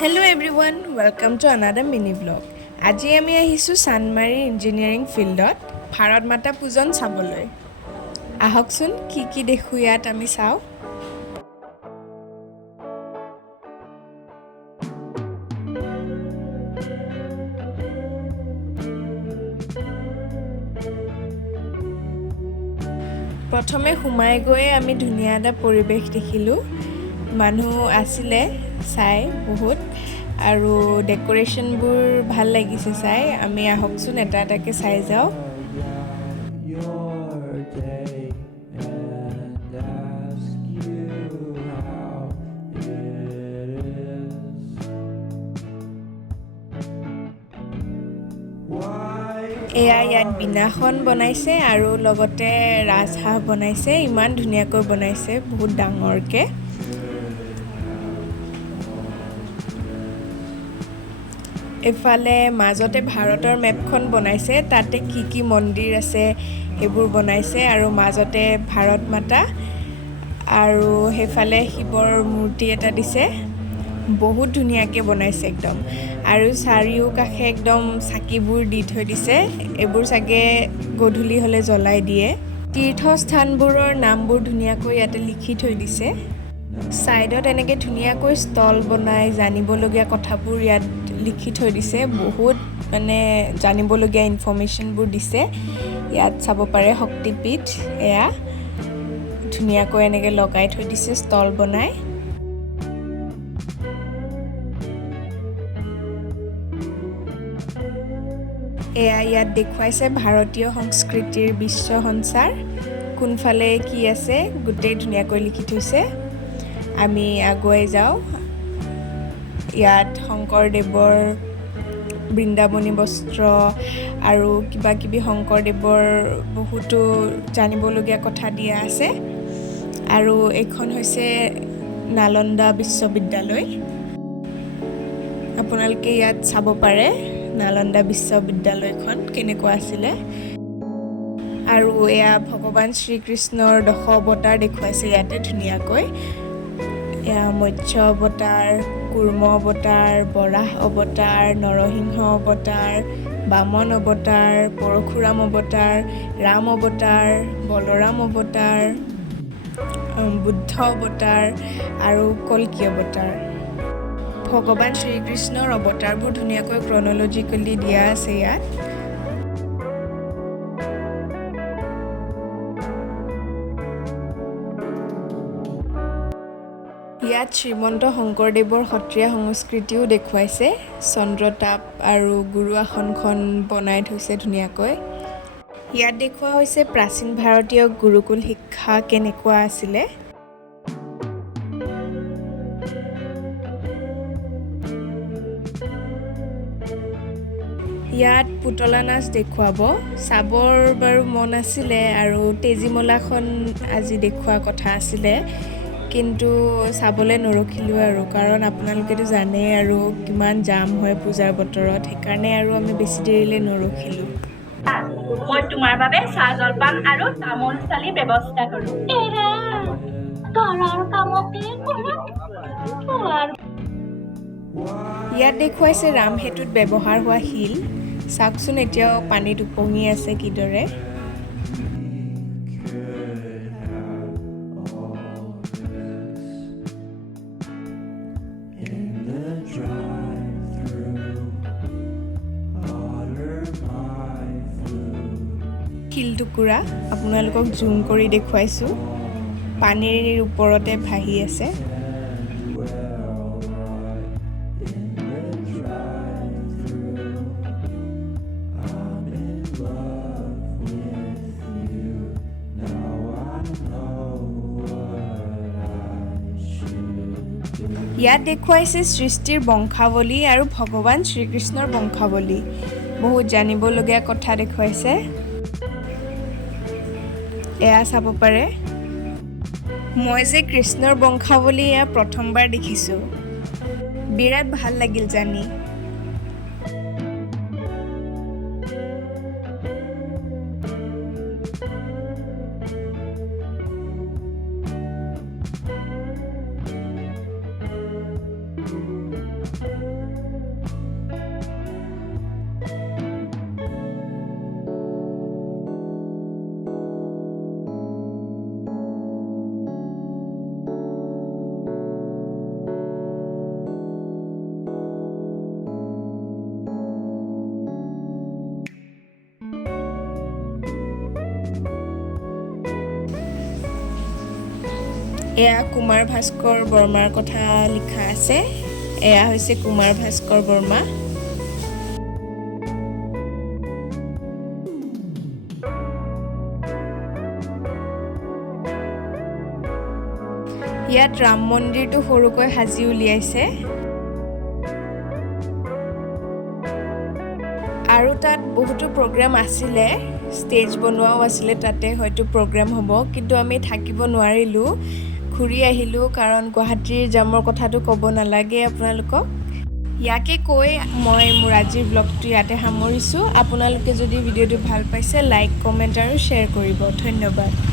Hello everyone, welcome to another mini vlog. আজি আমি আহিছো চান্দমাৰী ইঞ্জিনিয়াৰিং ফিল্ডত ভাৰত মাতা পূজন চাবলৈ। আহকচোন কি দেখো ইয়াত আমি চাও। প্ৰথমে সোমাই গৈ আমি ধুনীয়া এটা পৰিৱেশ দেখিলো। মানুহ আছিলে চাই বহুত আৰু ডেকোৰেশনবোৰ ভাল লাগিছে চাই। আমি আহকচোন এটা এটাকে চাই যাও। এয়া ইয়াত বিনাখন বনাইছে আৰু লগতে ৰাজহাঁহ বনাইছে। ইমান ধুনীয়াকৈ বনাইছে, বহুত ডাঙৰকে। এফালে মাজতে ভাৰতৰ মেপখন বনাইছে, তাতে কি মন্দিৰ আছে সেইবোৰ বনাইছে আৰু মাজতে ভাৰত মাতা আৰু সেইফালে শিৱৰ মূৰ্তি এটা দিছে। বহুত ধুনীয়াকৈ বনাইছে একদম। আৰু চাৰিও কাষে একদম চাকিবোৰ দি থৈ দিছে। এইবোৰ চাগে গধূলি হ'লে জ্বলাই দিয়ে। তীৰ্থস্থানবোৰৰ নামবোৰ ধুনীয়াকৈ ইয়াতে লিখি থৈ দিছে। সাইডত এনেকৈ ধুনীয়াকৈ ষ্টল বনাই জানিবলগীয়া কথাবোৰ ইয়াত লিখি থৈ দিছে। বহুত মানে জানিবলগীয়া ইনফৰমেশ্যনবোৰ দিছে। ইয়াত চাব পাৰে শক্তিপীঠ, এয়া ধুনীয়াকৈ এনেকৈ লগাই থৈ দিছে ষ্টল বনাই। এয়া ইয়াত দেখুৱাইছে ভাৰতীয় সংস্কৃতিৰ বিশ্ব সঞ্চাৰ। কোনফালে কি আছে গোটেই ধুনীয়াকৈ লিখি থৈছে। আমি আগুৱাই যাওঁ। ইয়াত শংকৰদেৱৰ বৃন্দাবনী বস্ত্ৰ আৰু কিবা শংকৰদেৱৰ বহুতো জানিবলগীয়া কথা দিয়া আছে। আৰু এইখন হৈছে নালন্দা বিশ্ববিদ্যালয়। আপোনালোকে ইয়াত চাব পাৰে নালন্দা বিশ্ববিদ্যালয়খন কেনেকুৱা আছিলে। আৰু এয়া ভগৱান শ্ৰীকৃষ্ণৰ 10 অৱতাৰ দেখুৱাইছে ইয়াতে ধুনীয়াকৈ। এয়া মৎস্য অৱতাৰ, কুৰ্ম অৱতাৰ, বৰাহ অৱতাৰ, নৰসিংহ অৱতাৰ, বামন অৱতাৰ, পৰশুৰাম অৱতাৰ, ৰাম অৱতাৰ, বলৰাম অৱতাৰ, বুদ্ধ অৱতাৰ আৰু কল্কি অৱতাৰ। ভগৱান শ্ৰীকৃষ্ণৰ অৱতাৰবোৰ ধুনীয়াকৈ ক্ৰনলজিকেলি দিয়া আছে ইয়াত। ইয়াত শ্ৰীমন্ত শংকৰদেৱৰ সত্ৰীয়া সংস্কৃতিও দেখুৱাইছে। চন্দ্ৰতাপ আৰু গুৰু আসনখন বনাই থৈছে ধুনীয়াকৈ। ইয়াত দেখুওৱা হৈছে প্ৰাচীন ভাৰতীয় গুৰুকুল শিক্ষা কেনেকুৱা আছিলে। ইয়াত পুতলা নাচ দেখুৱাব। চাবৰ বাৰু মন আছিলে আৰু তেজীমলাখন আজি দেখুওৱা কথা আছিলে, কিন্তু চাবলৈ নৰখিলোঁ আৰু কাৰণ আপোনালোকেতো জানেই আৰু কিমান জাম হয় পূজাৰ বতৰত। সেইকাৰণে আৰু আমি বেছি দেৰিলৈ নৰখিলোঁ। মই তোমাৰ বাবে চাহ জলপান আৰু তামোল চালি ব্যৱস্থা কৰোঁ। ইয়াত দেখুৱাইছে ৰাম সেতুত ব্যৱহাৰ হোৱা শিল। চাওকচোন এতিয়াও পানীত উপঙি আছে কিদৰে। শিল টুকুৰা আপোনালোকক জুম কৰি দেখুৱাইছোঁ। পানীৰ ওপৰতে ভাহি আছে। ইয়াত দেখুৱাইছে সৃষ্টিৰ বংশাৱলী আৰু ভগৱান শ্ৰীকৃষ্ণৰ বংশাৱলী। বহুত জানিবলগীয়া কথা দেখুৱাইছে। এয়া চাব পাৰে। মই যে কৃষ্ণৰ বংশাৱলী এয়া প্ৰথমবাৰ দেখিছোঁ। বিৰাট ভাল লাগিল জানি। এয়া কুমাৰ ভাস্কৰ বৰ্মাৰ কথা লিখা আছে। এয়া হৈছে কুমাৰ ভাস্কৰ বৰ্মা। ইয়াত ৰাম মন্দিৰটো সৰুকৈ সাজি উলিয়াইছে আৰু তাত বহুতো প্ৰগ্ৰাম আছিলে, ষ্টেজ বনোৱাও আছিলে, তাতে হয়তো প্ৰগ্ৰাম হ'ব, কিন্তু আমি থাকিব নোৱাৰিলোঁ, ঘূৰি আহিলোঁ, কাৰণ গুৱাহাটীৰ জামৰ কথাটো ক'ব নালাগে আপোনালোকক। ইয়াকে কৈ মই মোৰ আজিৰ ব্লগটো ইয়াতে সামৰিছোঁ। আপোনালোকে যদি ভিডিঅ'টো ভাল পাইছে লাইক, কমেণ্ট আৰু শ্বেয়াৰ কৰিব। ধন্যবাদ।